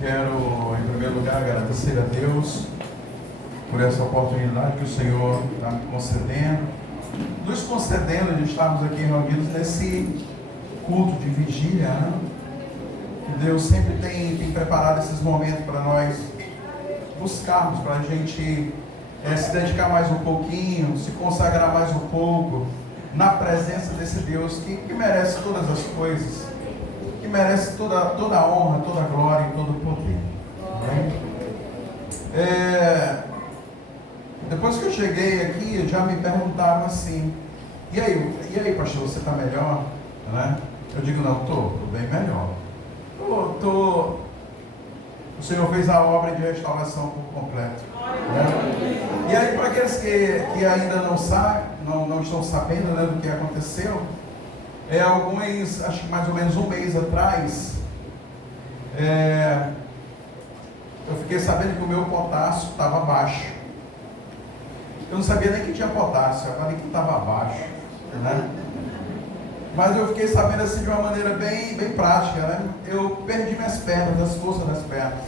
Quero, em primeiro lugar, agradecer a Deus por essa oportunidade que o Senhor está me concedendo, nos concedendo de estarmos aqui reunidos nesse culto de vigília, né? Que Deus sempre tem preparado esses momentos para nós buscarmos, para a gente se dedicar mais um pouquinho, se consagrar mais um pouco na presença desse Deus que merece todas as coisas, que merece toda a honra, toda a glória e todo o poder. Depois que eu cheguei aqui, já me perguntaram assim: e aí pastor, você está melhor? Né? Eu digo: não, estou bem melhor. O Senhor fez a obra de restauração por completo. Né? E aí, para aqueles que ainda não sabem, não estão sabendo, né, do que aconteceu, acho que mais ou menos um mês atrás, eu fiquei sabendo que o meu potássio estava baixo. Eu não sabia nem que tinha potássio, eu falei que estava baixo, né? Mas eu fiquei sabendo assim de uma maneira bem prática, né? Eu perdi minhas pernas, as forças das pernas.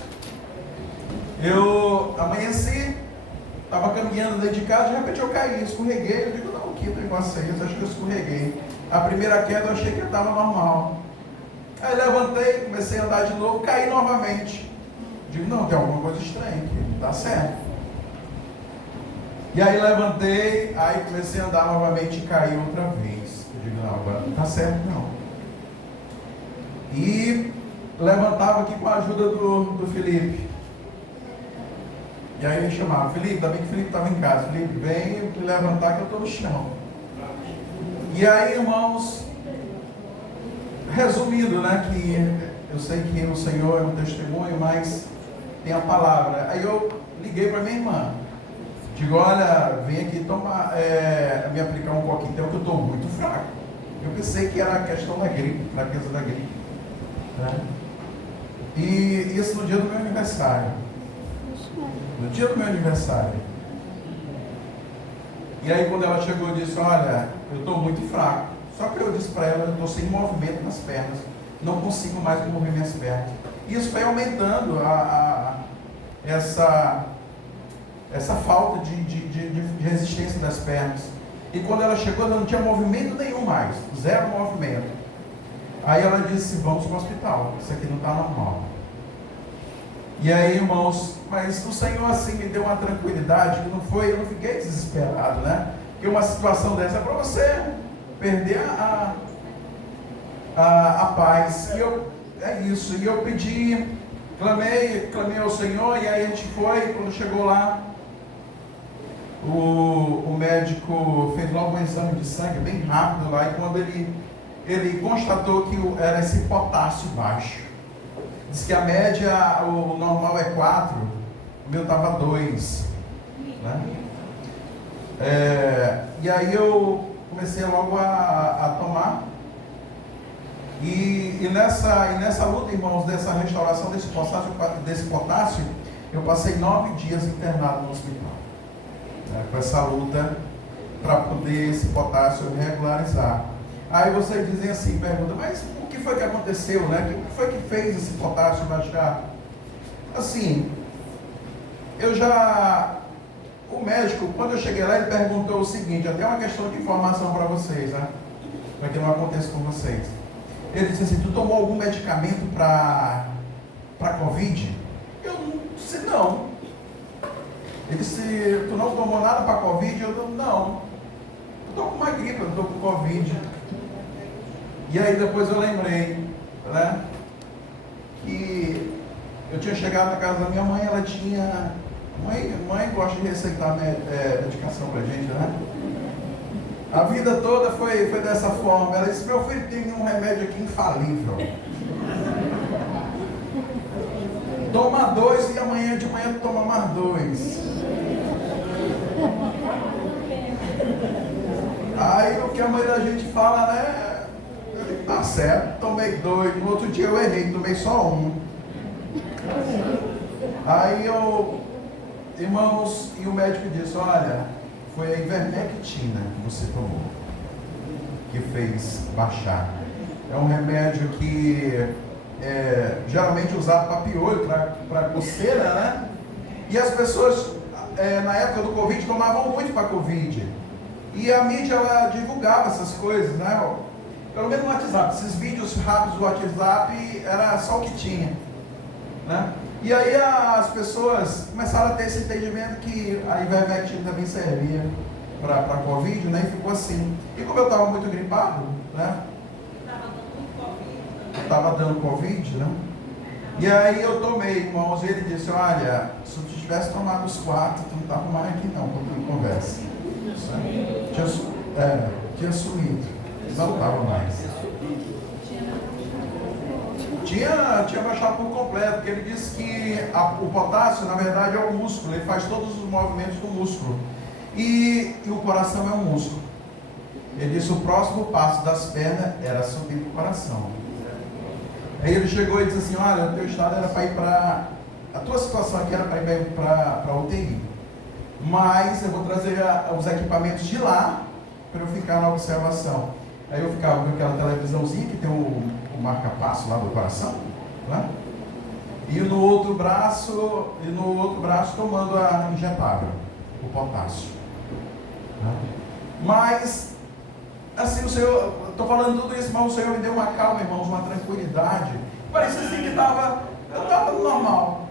Eu amanheci, estava caminhando dentro de casa, de repente eu caí, escorreguei. Eu digo: não, que negócio é esse? Eu acho que eu escorreguei. A primeira queda eu achei que eu estava normal. Aí levantei, comecei a andar de novo, caí novamente. Digo: não, tem alguma coisa estranha aqui, não está certo. E aí levantei, aí comecei a andar novamente e caí outra vez. Eu digo: não, agora não está certo não. E levantava aqui com a ajuda do Felipe. E aí ele chamava: Felipe, ainda bem que o Felipe estava em casa. Felipe, vem me levantar que eu estou no chão. E aí, irmãos, resumindo, né, que eu sei que o Senhor é um testemunho, mas tem a palavra. Aí eu liguei para minha irmã. Digo: olha, vem aqui me aplicar um pouquinho, então, que eu estou muito fraco. Eu pensei que era a questão da gripe, fraqueza da gripe. Né? E isso no dia do meu aniversário. No dia do meu aniversário. E aí quando ela chegou, eu disse: olha, eu estou muito fraco. Só que eu disse para ela: eu estou sem movimento nas pernas. Não consigo mais mover minhas pernas. E isso foi aumentando essa falta de resistência das pernas. E quando ela chegou, ela não tinha movimento nenhum mais, zero movimento. Aí ela disse: vamos para o hospital, isso aqui não está normal. E aí, irmãos, mas o Senhor assim me deu uma tranquilidade, que eu não fiquei desesperado, né? Porque uma situação dessa é para você perder a paz. É isso, e eu pedi, clamei ao Senhor, e aí a gente foi. Quando chegou lá, o médico fez logo um exame de sangue bem rápido lá, e quando ele constatou que era esse potássio baixo. Diz que a média, o normal é 4, o meu estava 2. Né? E aí eu comecei logo a tomar. E nessa luta, irmãos, dessa restauração desse potássio, eu passei 9 dias internado no hospital. Né? Com essa luta para poder esse potássio regularizar. Aí vocês dizem assim, perguntam: mas o que foi que aconteceu, né? O que foi que fez esse potássio baixar? Assim, o médico, quando eu cheguei lá, ele perguntou o seguinte, até uma questão de informação para vocês, né? Para que não aconteça com vocês. Ele disse assim: tu tomou algum medicamento para Covid? Eu disse: não. Ele disse: tu não tomou nada para Covid? Eu disse: não. Eu estou com uma gripe, eu estou com Covid. E aí depois eu lembrei, né, que eu tinha chegado na casa da minha mãe, ela tinha... Mãe gosta de receitar medicação pra gente, né? A vida toda foi dessa forma. Ela disse: meu filho, tem um remédio aqui infalível. Toma 2 e amanhã de manhã toma mais 2. Aí o que a mãe da gente fala, né? Tá certo, tomei 2. No outro dia eu errei, tomei só 1. Aí irmãos, e o médico disse: olha, foi a ivermectina que você tomou que fez baixar. É um remédio que geralmente usado para piolho, para coceira, né? E as pessoas, na época do Covid, tomavam muito para Covid. E a mídia, ela divulgava essas coisas, né? Pelo menos no WhatsApp. Esses vídeos rápidos do WhatsApp, era só o que tinha, né? E aí as pessoas começaram a ter esse entendimento que a ivermectina também servia para Covid, né? E ficou assim. E como eu estava muito gripado, né? Estava dando Covid, né? E aí eu tomei, irmãos, e ele disse, olha, se tu tivesse tomado os 4, tu não estava mais aqui não, quando tu conversa. Tinha sumido. Não estava mais. Tinha baixado por completo, porque ele disse que o potássio, na verdade, é o músculo, ele faz todos os movimentos do músculo. E o coração é um músculo. Ele disse que o próximo passo das pernas era subir para o coração. Aí ele chegou e disse assim, olha, o teu estado era para ir para... A tua situação aqui era para ir para a UTI. Mas eu vou trazer os equipamentos de lá para eu ficar na observação. Aí eu ficava com aquela televisãozinha que tem o marca-passo lá do coração, né? E no outro braço tomando a injetável, o potássio, né? Mas assim, o Senhor, estou falando tudo isso, mas o Senhor me deu uma calma, irmãos, uma tranquilidade. Parecia assim que eu estava normal,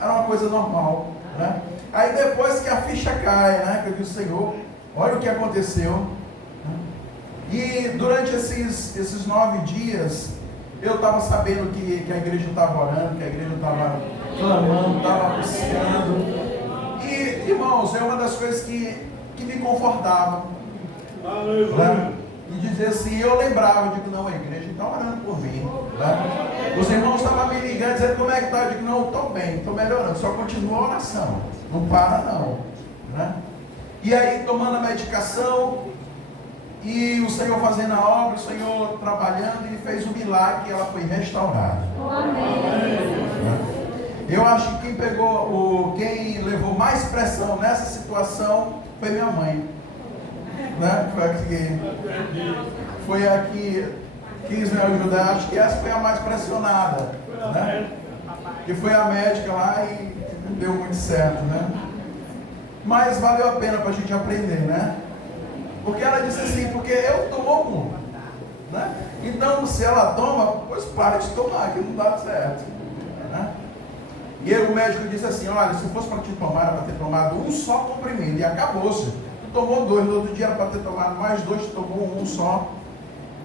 era uma coisa normal, né? Aí depois que a ficha cai, né? Que eu disse, Senhor, olha o que aconteceu. E durante esses 9 dias, eu estava sabendo que a igreja estava orando, que a igreja estava clamando, estava anunciando. E, irmãos, é uma das coisas que me confortava. Né? E dizer assim, eu lembrava, eu digo, não, a igreja está orando por mim. Né? Os irmãos estavam me ligando, dizendo como é que está. Eu digo, não, estou bem, estou melhorando, só continua a oração. Não para não. Né? E aí, tomando a medicação, e o Senhor fazendo a obra, o Senhor trabalhando, e fez um milagre, e ela foi restaurada. Eu acho que quem levou mais pressão nessa situação foi minha mãe. Né? Foi a que quis me ajudar. Acho que essa foi a mais pressionada, né? Que foi a médica lá e não deu muito certo, né? Mas valeu a pena para a gente aprender, né? Porque ela disse assim, porque eu tomo, né? Então se ela toma, pois para de tomar, que não dá certo, né? E aí o médico disse assim, olha, se fosse para te tomar, era para ter tomado um só comprimido, e acabou-se. Tu tomou 2, no outro dia era para ter tomado mais 2, tu tomou um só.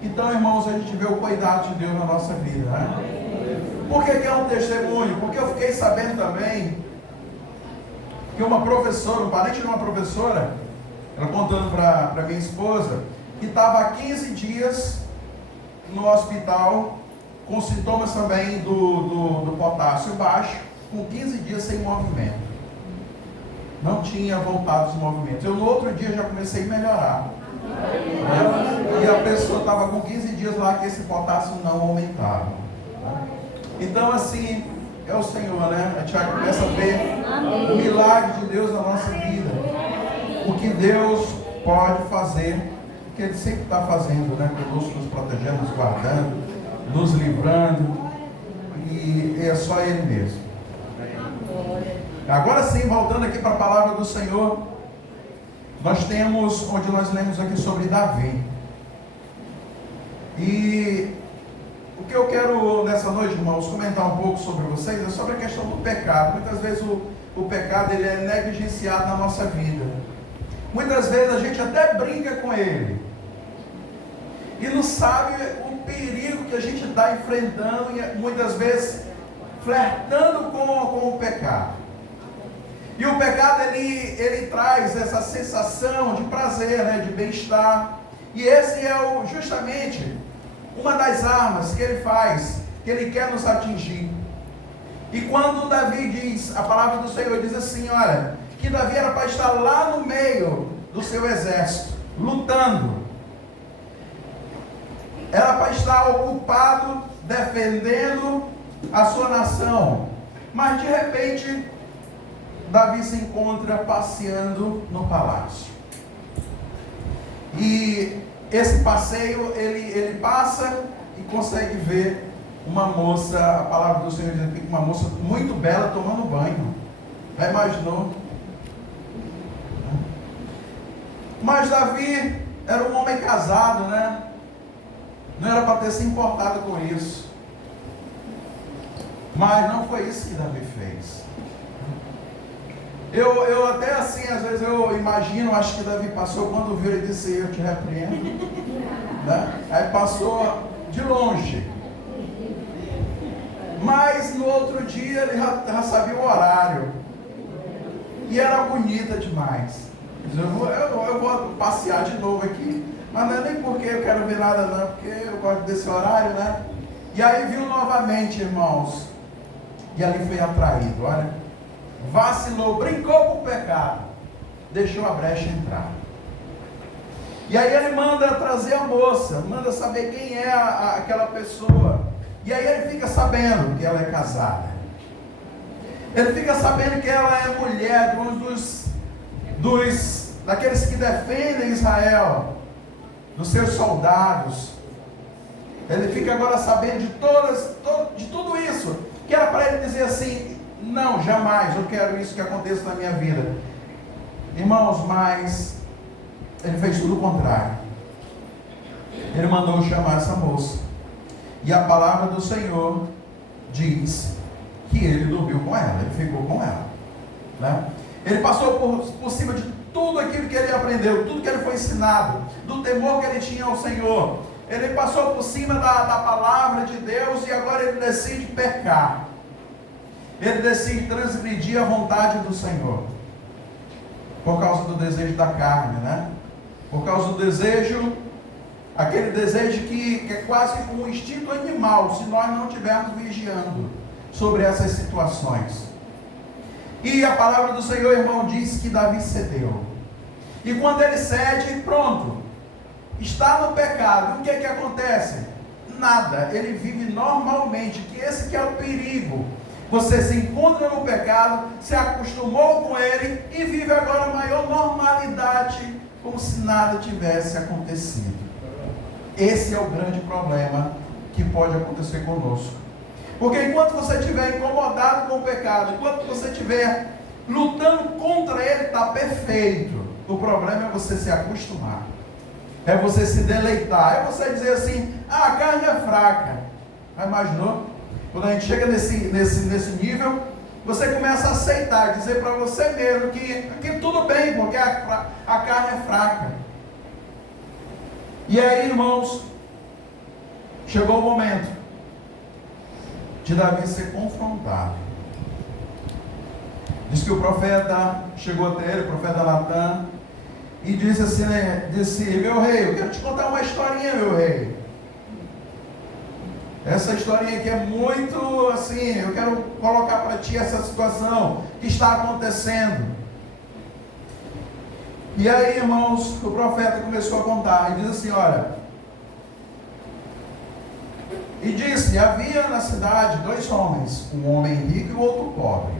Então, irmãos, a gente vê o cuidado de Deus na nossa vida, né? Por que é um testemunho? Porque eu fiquei sabendo também que uma professora, um parente de uma professora, ela contando para minha esposa, que estava há 15 dias no hospital, com sintomas também do potássio baixo, com 15 dias sem movimento. Não tinha voltado os movimentos. Eu no outro dia já comecei a melhorar. E a pessoa estava com 15 dias lá que esse potássio não aumentava. Então assim, é o Senhor, né? A gente já começa a ver o milagre de Deus na nossa vida. O que Deus pode fazer, o que Ele sempre está fazendo, né? Conosco, nos protegendo, nos guardando, nos livrando. E é só Ele mesmo. Agora sim, voltando aqui para a palavra do Senhor, nós temos, onde nós lemos aqui sobre Davi. E o que eu quero nessa noite, irmãos, comentar um pouco sobre vocês, é sobre a questão do pecado. Muitas vezes o pecado ele é negligenciado na nossa vida. Muitas vezes a gente até brinca com ele. E não sabe o perigo que a gente está enfrentando e muitas vezes flertando com o pecado. E o pecado ele traz essa sensação de prazer, né, de bem-estar. E esse é justamente uma das armas que ele faz, que ele quer nos atingir. E quando Davi diz, a palavra do Senhor diz assim, olha, que Davi era para estar lá no meio do seu exército, lutando. Era para estar ocupado, defendendo a sua nação. Mas de repente, Davi se encontra passeando no palácio. E esse passeio, ele passa e consegue ver uma moça, a palavra do Senhor diz aqui, uma moça muito bela tomando banho. Já imaginou? Mas Davi era um homem casado, né? Não era para ter se importado com isso. Mas não foi isso que Davi fez. Eu até assim, às vezes eu imagino, acho que Davi passou quando viu ele disse, eu te repreendo. Né? Aí passou de longe. Mas no outro dia ele já sabia o horário. E era bonita demais. Eu vou passear de novo aqui. Mas não é nem porque eu quero ver nada não, porque eu gosto desse horário, né? E aí viu novamente, irmãos. E ali foi atraído, olha. Vacilou, brincou com o pecado. Deixou a brecha entrar. E aí ele manda trazer a moça, manda saber quem é aquela pessoa. E aí ele fica sabendo que ela é casada. Ele fica sabendo que ela é mulher daqueles que defendem Israel, dos seus soldados. Ele fica agora sabendo de tudo isso, que era para ele dizer assim, não, jamais eu quero isso que aconteça na minha vida. Irmãos, mas ele fez tudo o contrário. Ele mandou chamar essa moça. E a palavra do Senhor diz que ele dormiu com ela, ele ficou com ela, né? Ele passou por cima de tudo aquilo que ele aprendeu, tudo que ele foi ensinado, do temor que ele tinha ao Senhor. Ele passou por cima da palavra de Deus e agora ele decide pecar. Ele decide transgredir a vontade do Senhor. Por causa do desejo da carne, né? Por causa do desejo, aquele desejo que é quase um instinto animal, se nós não estivermos vigiando sobre essas situações. E a palavra do Senhor, irmão, diz que Davi cedeu. E quando ele cede, pronto, está no pecado. E o que é que acontece? Nada, ele vive normalmente, que esse que é o perigo. Você se encontra no pecado, se acostumou com ele e vive agora a maior normalidade, como se nada tivesse acontecido. Esse é o grande problema que pode acontecer conosco. Porque enquanto você estiver incomodado com o pecado, enquanto você estiver lutando contra ele, está perfeito. O problema é você se acostumar. É você se deleitar. É você dizer assim, a carne é fraca. Já imaginou? Quando a gente chega nesse nível, você começa a aceitar, dizer para você mesmo que tudo bem, porque a carne é fraca. E aí, irmãos, chegou o momento de Davi ser confrontado. Diz que o profeta chegou até ele, o profeta Natan, e disse assim, né, disse, meu rei, eu quero te contar uma historinha, meu rei. Essa historinha aqui é muito assim, eu quero colocar para ti essa situação que está acontecendo. E aí, irmãos, o profeta começou a contar, e diz assim, olha, e disse, havia na cidade 2 homens, um homem rico e o outro pobre.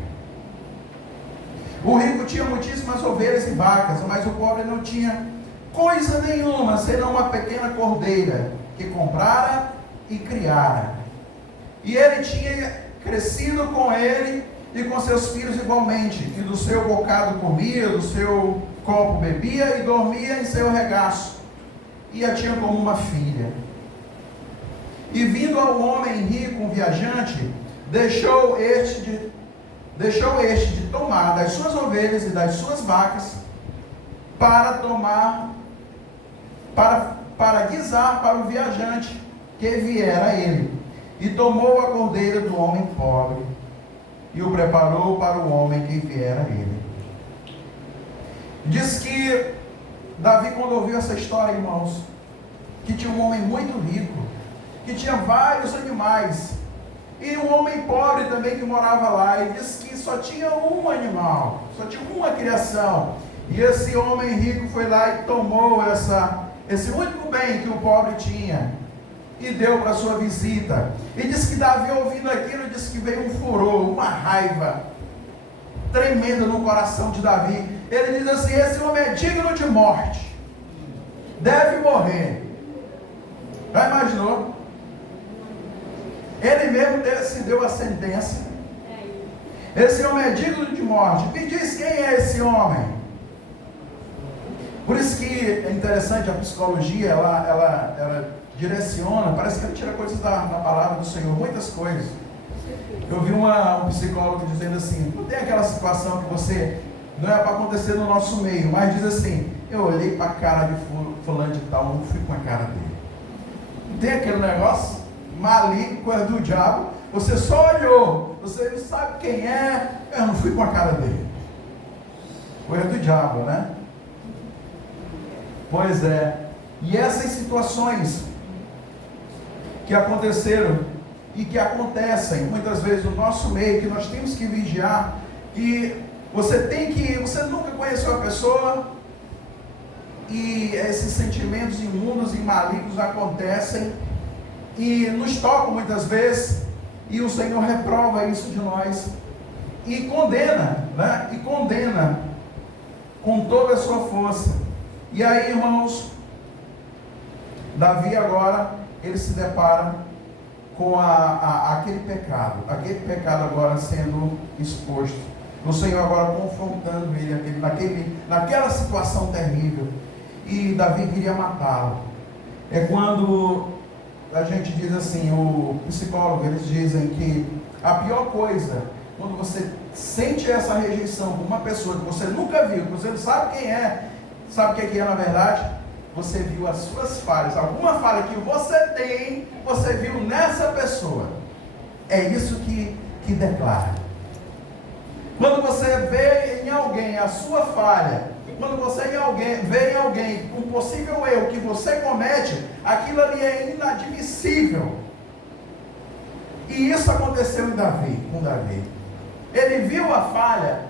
O rico tinha muitíssimas ovelhas e vacas, mas o pobre não tinha coisa nenhuma, senão uma pequena cordeira, que comprara e criara. E ele tinha crescido com ele e com seus filhos igualmente, e do seu bocado comia, do seu copo bebia e dormia em seu regaço, e a tinha como uma filha. E vindo ao homem rico, um viajante, deixou este de tomar das suas ovelhas e das suas vacas, para guisar para o viajante que viera a ele. E tomou a cordeira do homem pobre, e o preparou para o homem que viera a ele. Diz que Davi, quando ouviu essa história, irmãos, que tinha um homem muito rico, que tinha vários animais, e um homem pobre também que morava lá, e disse que só tinha um animal, só tinha uma criação, e esse homem rico foi lá e tomou esse único bem que o pobre tinha, e deu para sua visita. E disse que Davi, ouvindo aquilo, disse que veio um furor, uma raiva tremenda no coração de Davi. Ele diz assim, esse homem é digno de morte, deve morrer. Já imaginou? Ele mesmo decidiu a sentença. Esse homem é digno de morte. Me diz quem é esse homem. Por isso que é interessante a psicologia, ela direciona, parece que ela tira coisas da palavra do Senhor, muitas coisas. Eu vi um psicólogo dizendo assim, não tem aquela situação que você, não é para acontecer no nosso meio, mas diz assim, eu olhei para a cara de fulano de tal, não fui com a cara dele. Não tem aquele negócio maligno, coisa do diabo, você só olhou, você não sabe quem é, eu não fui com a cara dele. Coisa do diabo, né? Pois é. E essas situações que aconteceram e que acontecem muitas vezes no nosso meio, que nós temos que vigiar, que você nunca conheceu a pessoa e esses sentimentos imundos e malignos acontecem e nos tocam muitas vezes e o Senhor reprova isso de nós e condena, né? E condena com toda a sua força. E aí, irmãos, Davi agora, ele se depara com aquele pecado agora sendo exposto, o Senhor agora confrontando ele, naquela situação terrível, e Davi queria matá-lo. É quando a gente diz assim, o psicólogo, eles dizem que a pior coisa, quando você sente essa rejeição por uma pessoa que você nunca viu, que você não sabe quem é, sabe o que é na verdade? Você viu as suas falhas, alguma falha que você tem, você viu nessa pessoa. É isso que declara. Quando você vê em alguém a sua falha, quando você vê em alguém um possível erro que você comete, aquilo ali é inadmissível. E isso aconteceu com Davi. Ele viu a falha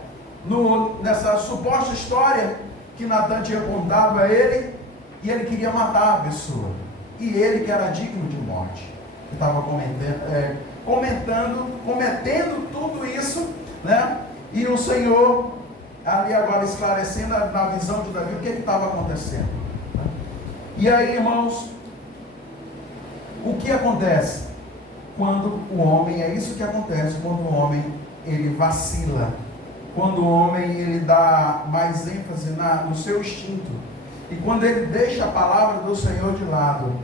nessa suposta história que Natan tinha contado a ele, e ele queria matar a pessoa. E ele, que era digno de morte, estava cometendo tudo isso, né? E o Senhor, ali agora esclarecendo na visão de Davi, o que estava acontecendo. E aí, irmãos, o que acontece? Quando o homem, é isso que acontece, quando o homem, ele vacila. Quando o homem, ele dá mais ênfase no seu instinto. E quando ele deixa a palavra do Senhor de lado,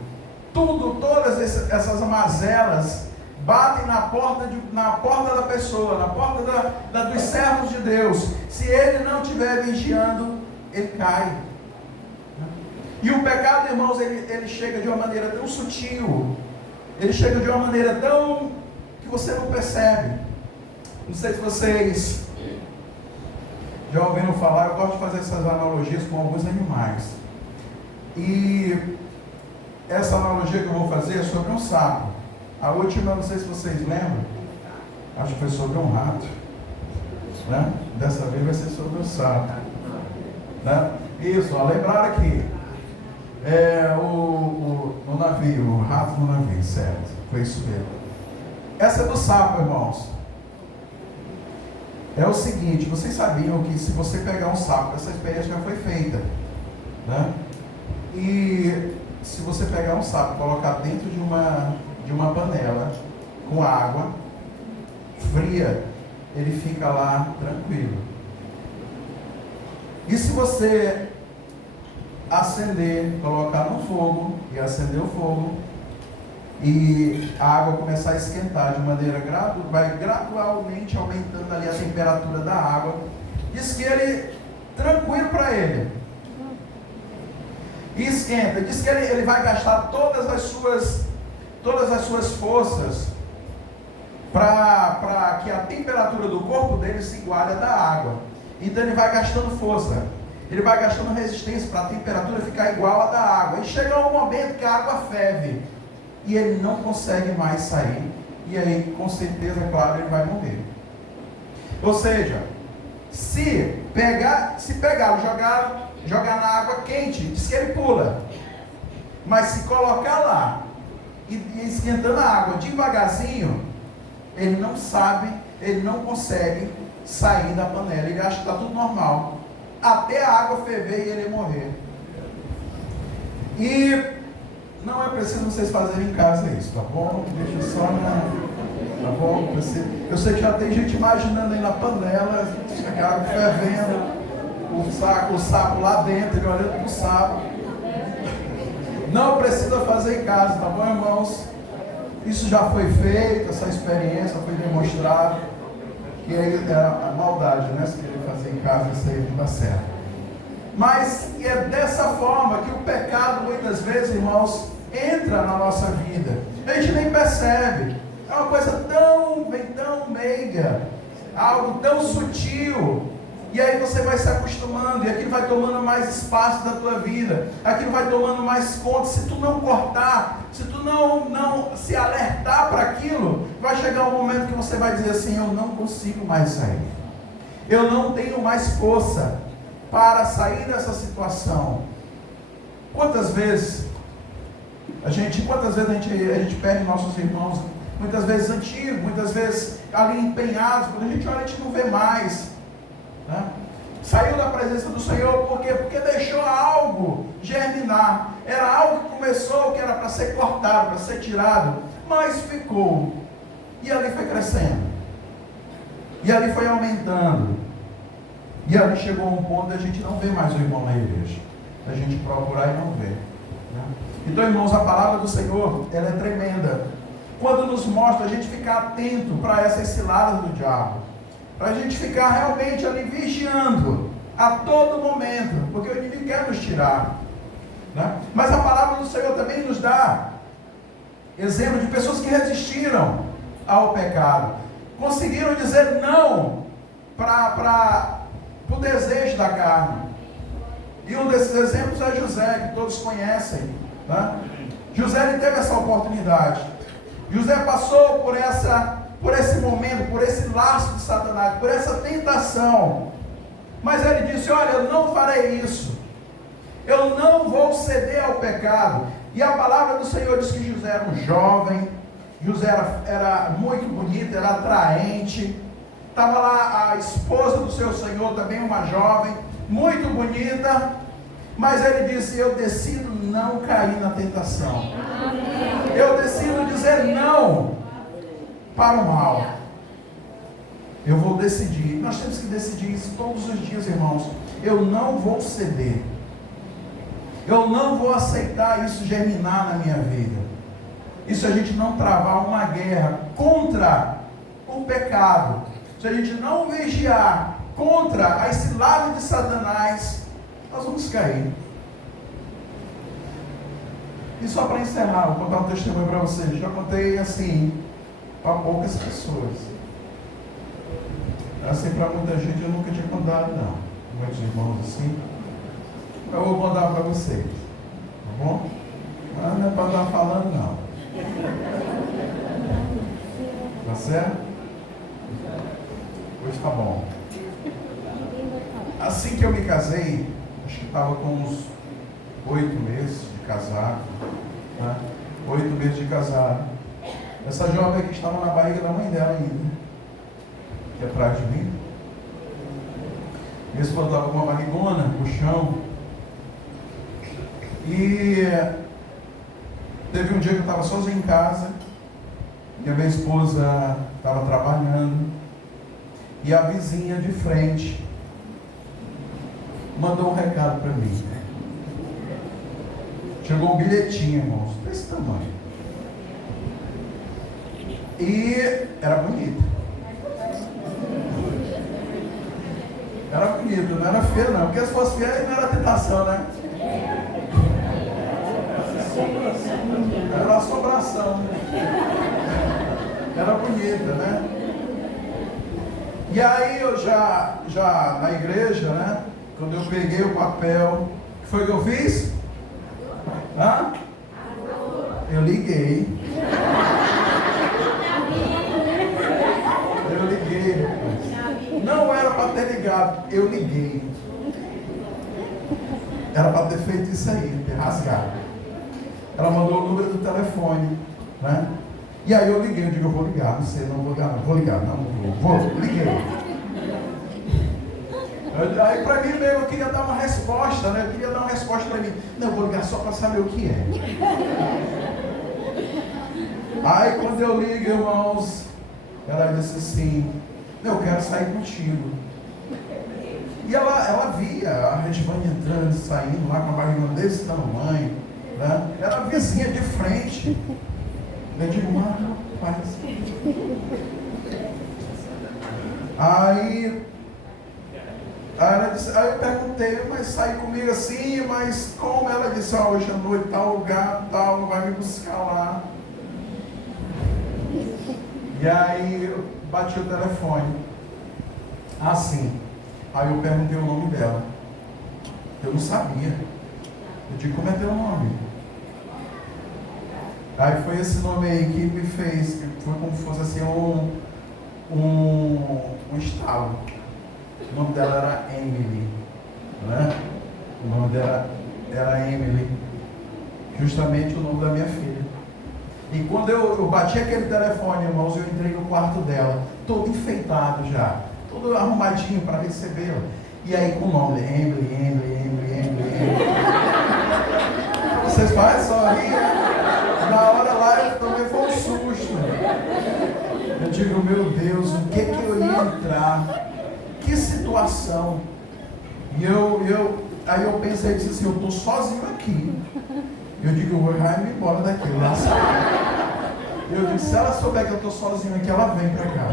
todas essas mazelas batem na porta da pessoa, na porta dos servos de Deus. Se ele não estiver vigiando, ele cai. E o pecado, irmãos, ele chega de uma maneira tão sutil, ele chega de uma maneira tão que você não percebe. Não sei se vocês já ouviram falar, eu gosto de fazer essas analogias com alguns animais. E essa analogia que eu vou fazer é sobre um sapo. A última, não sei se vocês lembram, acho que foi sobre um rato, né? Dessa vez vai ser sobre um sapo, né? Isso, ó, lembraram aqui, o navio, o rato no navio, certo? Foi isso mesmo. Essa é do sapo, irmãos. É o seguinte, vocês sabiam que se você pegar um sapo, essa experiência já foi feita, né? E se você pegar um sapo e colocar dentro de uma panela com água fria, ele fica lá tranquilo. E se você colocar no fogo e acender o fogo, e a água começar a esquentar de maneira vai gradualmente aumentando ali a temperatura da água, diz que ele, tranquilo para ele, e esquenta, diz que ele vai gastar todas as suas forças para que a temperatura do corpo dele se iguale à da água. Então ele vai gastando força, ele vai gastando resistência para a temperatura ficar igual à da água, e chega um momento que a água ferve e ele não consegue mais sair, e aí com certeza, claro, ele vai morrer. Ou seja, se pegá-lo, jogar na água quente, diz que ele pula, mas se colocar lá e esquentando a água devagarzinho, ele não sabe, ele não consegue sair da panela, ele acha que está tudo normal, até a água ferver e ele morrer. E Não é preciso vocês fazerem em casa isso, tá bom? Deixa só tá bom? Eu sei que já tem gente imaginando aí na panela, aquela água fervendo, o sapo lá dentro, ele olhando pro sapo. Não precisa fazer em casa, tá bom, irmãos? Isso já foi feito, essa experiência foi demonstrada. Que aí é a maldade, né? Se querer fazer em casa, isso aí não dá certo. Mas é dessa forma que o pecado, muitas vezes, irmãos, entra na nossa vida. A gente nem percebe. É uma coisa tão meiga, algo tão sutil. E aí você vai se acostumando, e aquilo vai tomando mais espaço da tua vida, aquilo vai tomando mais conta. Se tu não cortar, se tu não se alertar para aquilo, vai chegar um momento que você vai dizer assim: eu não consigo mais sair, eu não tenho mais força para sair dessa situação. Quantas vezes a gente perde nossos irmãos, muitas vezes antigos, muitas vezes ali empenhados, quando a gente olha, a gente não vê mais, né? Saiu da presença do Senhor, por quê? Porque deixou algo germinar. Era algo que começou, que era para ser cortado, para ser tirado, mas ficou, e ali foi crescendo, e ali foi aumentando, e ali chegou a um ponto de a gente não ver mais o irmão na igreja, a gente procurar e não ver, né? Então, irmãos, a palavra do Senhor, ela é tremenda, quando nos mostra a gente ficar atento para essas ciladas do diabo, para a gente ficar realmente ali vigiando a todo momento, porque o inimigo quer nos tirar, né? Mas a palavra do Senhor também nos dá exemplo de pessoas que resistiram ao pecado, conseguiram dizer não para o desejo da carne. E um desses exemplos é José, que todos conhecem, né? José, ele teve essa oportunidade. José passou por esse momento, por esse laço de Satanás, por essa tentação, mas ele disse: olha, eu não farei isso, eu não vou ceder ao pecado. E a palavra do Senhor diz que José era um jovem, José era muito bonito, era atraente, estava lá a esposa do seu Senhor, também uma jovem, muito bonita, mas ele disse: eu decido não cair na tentação, eu decido dizer não para o mal. Eu vou decidir. Nós temos que decidir isso todos os dias, irmãos. Eu não vou ceder, eu não vou aceitar isso germinar na minha vida. E se a gente não travar uma guerra contra o pecado, se a gente não vigiar contra as ciladas de Satanás, nós vamos cair. E só para encerrar, vou contar um testemunho para vocês. Já contei assim para poucas pessoas. Assim, para muita gente eu nunca tinha contado, não. Muitos irmãos assim. Eu vou contar para vocês, tá bom? Mas não é para estar falando, não. Tá certo? Pois tá bom. Assim que eu me casei, acho que estava com uns 8 meses de casado, né? 8 meses de casado. Essa jovem aqui estava na barriga da mãe dela ainda, que é atrás de mim. Minha esposa estava com uma barrigona, puxão. E teve um dia que eu estava sozinho em casa, e a minha esposa estava trabalhando, e a vizinha de frente mandou um recado para mim. Chegou um bilhetinho, irmãos, desse tamanho. E era bonito. Era bonito, não era feio não, porque se fosse feio não era tentação, né? Era assombração. Era bonita, né? E aí eu já na igreja, né? Quando eu peguei o papel, o que foi que eu fiz? Hã? Eu liguei. Eu liguei. Não era para ter ligado, eu liguei. Era para ter feito isso aí, ter rasgado. Ela mandou o número do telefone, né? E aí eu liguei, eu digo: eu vou ligar, não sei, não vou ligar, não, vou ligar, não, vou, liguei. Aí para mim mesmo eu queria dar uma resposta, né? Eu queria dar uma resposta para mim. Não, eu vou ligar só para saber o que é. Aí quando eu ligo, irmãos, ela disse assim, eu quero sair contigo. E ela via a Redivane entrando e saindo lá com a barriga desse tamanho, né? Era vizinha de frente. Eu digo, mano, rapaz. Aí ela disse, aí eu perguntei, mas sair comigo assim, mas como? Ela disse, hoje à noite, tal lugar, tal, vai me buscar lá. E aí eu bati o telefone. Assim. Aí eu perguntei o nome dela. Eu não sabia. Eu digo, como é teu nome? Aí foi esse nome aí que me fez, que foi como se fosse assim um estalo. O nome dela era Emily, né? O nome dela era Emily, justamente o nome da minha filha. E quando eu bati aquele telefone, irmãos, eu entrei no quarto dela, todo enfeitado já, todo arrumadinho para recebê-la. E aí com o nome, Emily. Vocês fazem só rir? Na hora lá eu também foi um susto. Eu digo, meu Deus, o que eu ia entrar? Que situação. E aí eu pensei, disse assim, eu estou sozinho aqui. Eu digo, eu vou me embora daqui. Eu disse, se ela souber que eu estou sozinho aqui, ela vem para cá.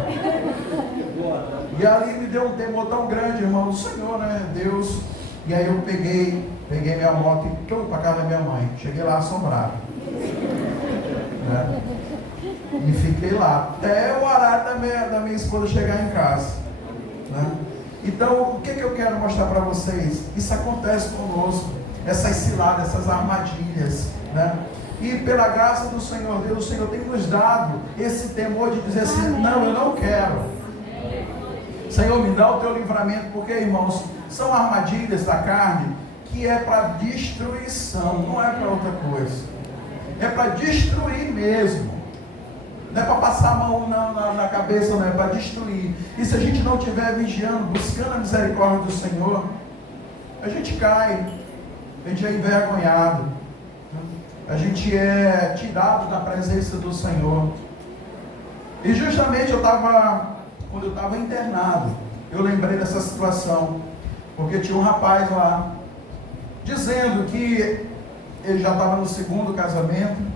E ali me deu um temor tão grande, irmão, do Senhor, né? Deus. E aí eu peguei minha moto e fui para casa da minha mãe. Cheguei lá assombrado. Né? E fiquei lá até o horário da minha esposa chegar em casa. Né? Então, o que eu quero mostrar para vocês? Isso acontece conosco. Essas ciladas, essas armadilhas. Né? E pela graça do Senhor Deus, o Senhor tem nos dado esse temor de dizer assim, não, eu não quero. Senhor, me dá o teu livramento, porque, irmãos, são armadilhas da carne que é para destruição, não é para outra coisa. É para destruir mesmo. Não é para passar a mão na cabeça, não, é para destruir. E se a gente não estiver vigiando, buscando a misericórdia do Senhor, a gente cai, a gente é envergonhado, a gente é tirado da presença do Senhor. E justamente quando eu estava internado, eu lembrei dessa situação, porque tinha um rapaz lá, dizendo que ele já estava no segundo casamento,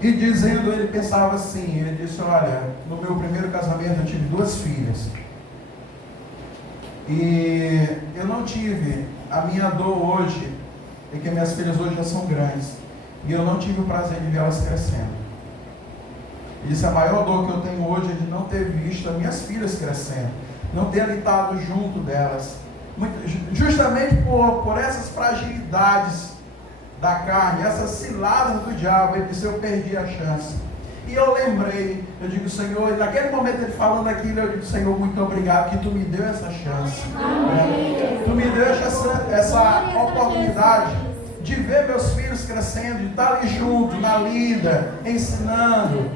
e dizendo, ele pensava assim, ele disse, olha, no meu primeiro casamento eu tive 2 filhas, e eu não tive, a minha dor hoje, é que minhas filhas hoje já são grandes, e eu não tive o prazer de ver elas crescendo. Ele disse, a maior dor que eu tenho hoje é de não ter visto as minhas filhas crescendo, não ter estado junto delas, justamente por essas fragilidades da carne, essas ciladas do diabo. Ele disse, eu perdi a chance. E eu lembrei, eu digo, Senhor, e naquele momento ele falando aquilo, eu digo, Senhor, muito obrigado que tu me deu essa chance. Tu me deu essa oportunidade de ver meus filhos crescendo, de estar ali junto, na lida, ensinando.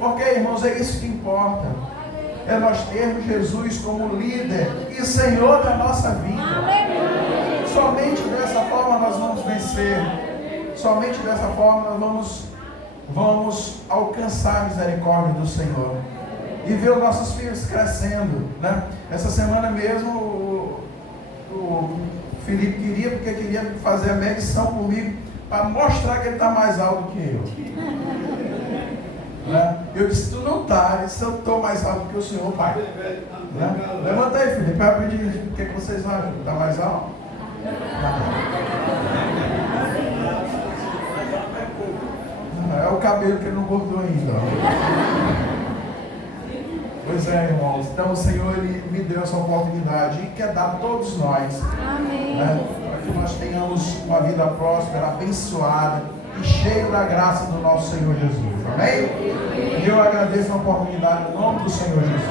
Porque, irmãos, é isso que importa. É nós termos Jesus como líder e Senhor da nossa vida. Somente dessa forma nós vamos vencer. Somente dessa forma nós vamos alcançar a misericórdia do Senhor. E ver os nossos filhos crescendo. Né? Essa semana mesmo o Felipe queria fazer a medição comigo para mostrar que ele está mais alto que eu. Né? Eu disse, tu não está, eu disse, eu estou mais alto que o Senhor, pai. Né? Levanta aí, Felipe, para pedir o que vocês acham. Está mais alto? É o cabelo que ele não cortou ainda. Pois é, irmãos. Então o Senhor, Ele me deu essa oportunidade e quer dar a todos nós. Amém. Né? Para que nós tenhamos uma vida próspera, abençoada e cheia da graça do nosso Senhor Jesus. Amém? E eu agradeço a oportunidade em nome do Senhor Jesus.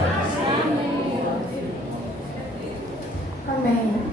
Amém.